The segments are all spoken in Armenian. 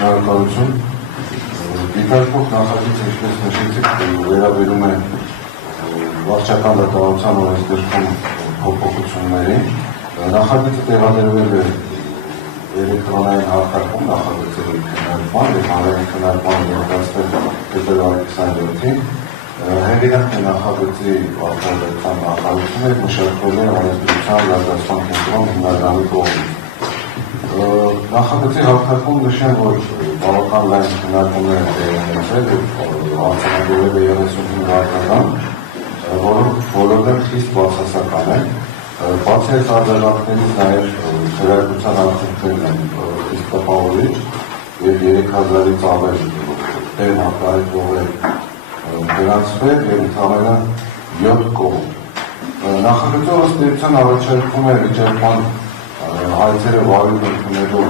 շնորհակալություն։ Դիտարկող նախագիծը ինչպես նշեցիք, վերաբերում է վարչական դատարանության օրենսգրքում փոփոխություններին։ Նախագիծը տեղադրվել է էլեկտրոնային հարթակում նախագծերի քննարկման և հանրային քննարկման ներկայացվել փետրվարի 27-ին։ Հեղինակն է նախագծի արտադրության նախարարությունը և մշակվել է օրենսդրության լրացման կենտրոն հիմնադրամի կողմից։ Նախագծի հարթակում նշեմ, որ բավական լայն քննարկումներ են տեղի ունեցել և արձանագրվել է 35 արձագանք, որոնք բոլորը խիստ բացասական են։ Բացի այս արձագանքներից նաև քրեական արդյունքներն են խիստ տպավորիչ և 3000-ից ավել տեղ արտահայտվողեր գրանցվել և ընդամենը 7 կողմ։ Նախագծով ըստ էության առաջարկվում է վիճակման հայցերը վարույթ ընդունելու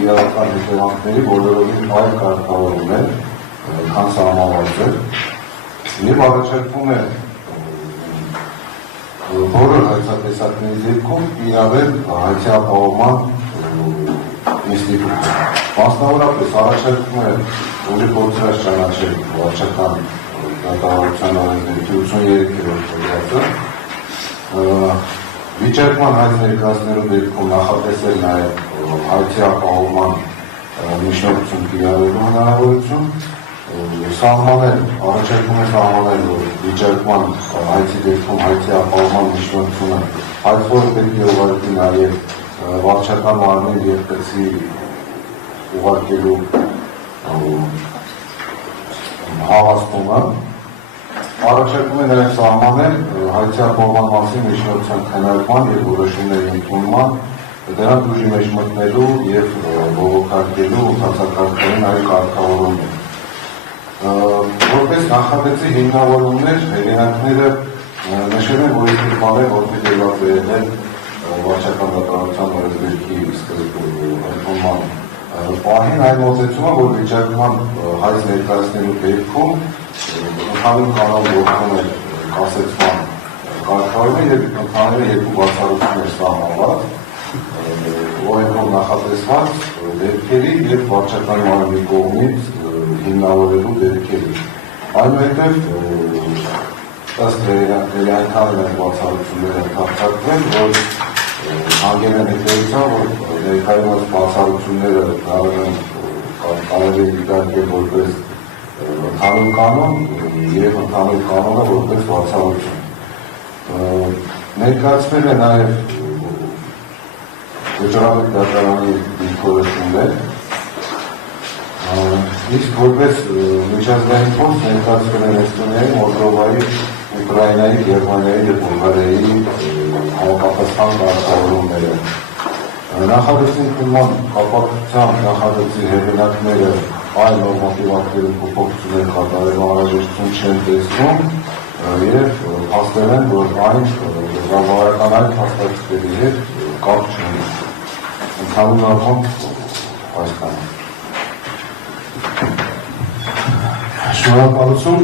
իրական հետևանքների բոլորովին այլ կարգավորումներ, քան սահմանված է, և առաջարկվում է բոլոր հայցատեսակների դեպքում իրավել հայցի ապահովման ինստիտուտը։ Մասնավորապես առաջարկվում է ուժի կորցրած ճանաչել վարչական դատարանության օրենսների 53-րդ հոդվածը, վիճակման հայց ներկայացնելու դեպքում նախատեսել նաև հայցի ապահովման միջնորդություն կիրառելու հնարավորություն, առաջարկում է սահմանել, որ վիճակման հայցի դեպքում հայցի ապահովման միջնորդությունը հայցվորը պետք է ուղարկի նաև վարչական մարմին և կցի ուղարկելու հավաստումը։ Առաջարկում է նաև սահմանել հայցի ապահովման մասին միջնորդության քննարկման և որոշումների ընդունման, դրանք ուժի մեջ մտնելու և բողոքարկելու ընթացակարգային այլ կարգավորումներ։ Որպես նախագծի հիմնավորումներ հեղինակները նշել են, որ իսկ բաներ որպես վերաբերել վարչական դատարանության օրենսգրքի ընդունման պահին այն մոտեցումը, որ վիճակման հայց ներկայացնելու դեպքում ընդհանուր կանոն գործում է կասեցման կարգավորումը և ընդհանրը երկու բացառություններ սահմանված, օրենքով նախատեսված դեպքերի և վարչական մարմնի կողմից հիմնավորելու դեպքերի։ Այնուհետև ըստ հեղինակների այնքան են բացառությունները ընդհանրացվել, որ հանգել են հետևության, որ ներկայումս բացառությունները կարելի է դիտարկել որպես ընդհանուր կանոն և ընդհանուր կանոնը որպես բացառություն։ Ներկայացվել է նաև վճռաբեկ դատարանի դիրքորոշումներ, իսկ որպես միջազգային փորձ ներկայացվել են Էստոնիայի, Մոլդովայի, Ուկրաինայի, Գերմանիայի և Բուլղարիայի համապատասխան կարգավորումները։ Նախագծի ընդունման կապակցությամբ նախագծի հեղինակները այլ նորմատիվ ակտերում փոփոխություններ կատարելու անհրաժեշտություն չեն տեսնում և փաստել են, որ այն ռազմավարական այլ փաստարկների հետ կապ չունի։ Ընդհանուր առմամբ այսքանը։ Շնորհակալություն։